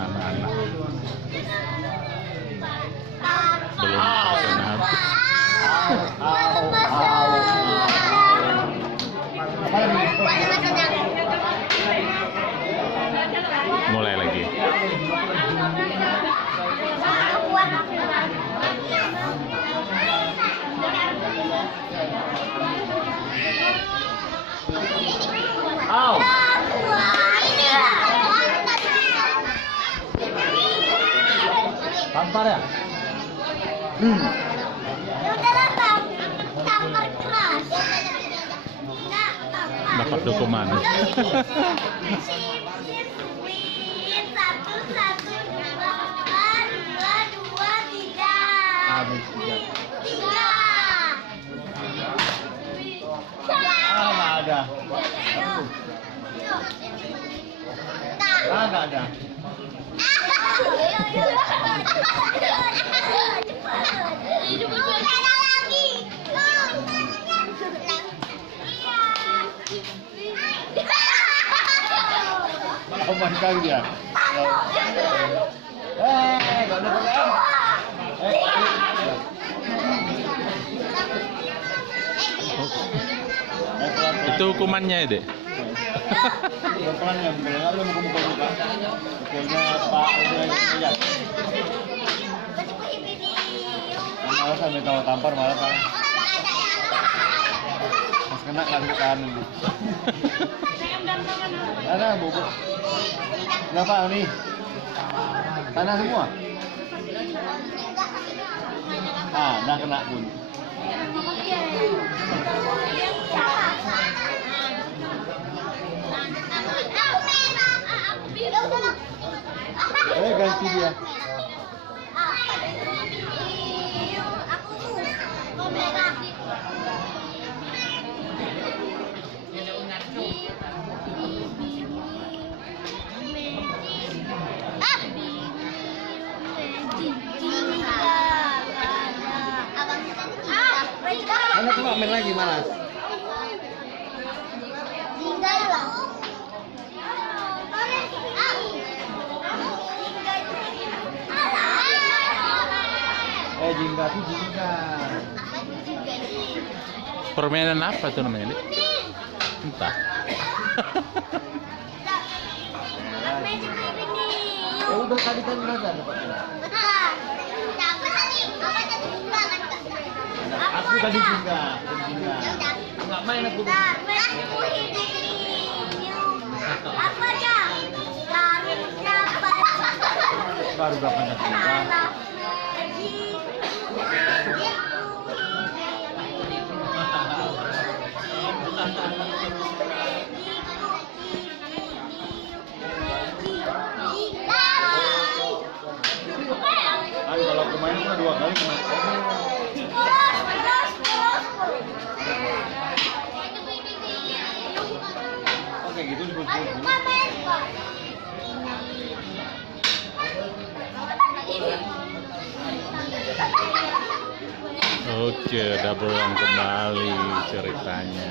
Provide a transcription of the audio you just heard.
anak-anak. Belum senat. Mulai lagi. Tampar ya? Tampar keras. Dapat dokumen. Habis tiga. Nggak ada. Nggak ada. Aman kali dia. Nggak ada pegang. Itu hukumannya ya, Dek? Pelan ya, nggak boleh muka-muka. Pokoknya Pak udah lihat. Malah sampai tahu tampar malah kan. Mas kena nggak ke kanan. Ada bubuk. Kenapa nih? Tanah semua? Nah kena pun. Ganti dia. Mana coba main lagi malas. Jingga tuh jingga. Permainan apa tuh namanya, Dek? Entah. Ya udah tadi kan udah ada dapatnya. Aku tadi jingga. Nggak main aku. Baru dapatnya jingga. Kalau kemarin cuma 2 kali kemarin. Oke gitu disebut. Oke, udah berulang kembali ceritanya.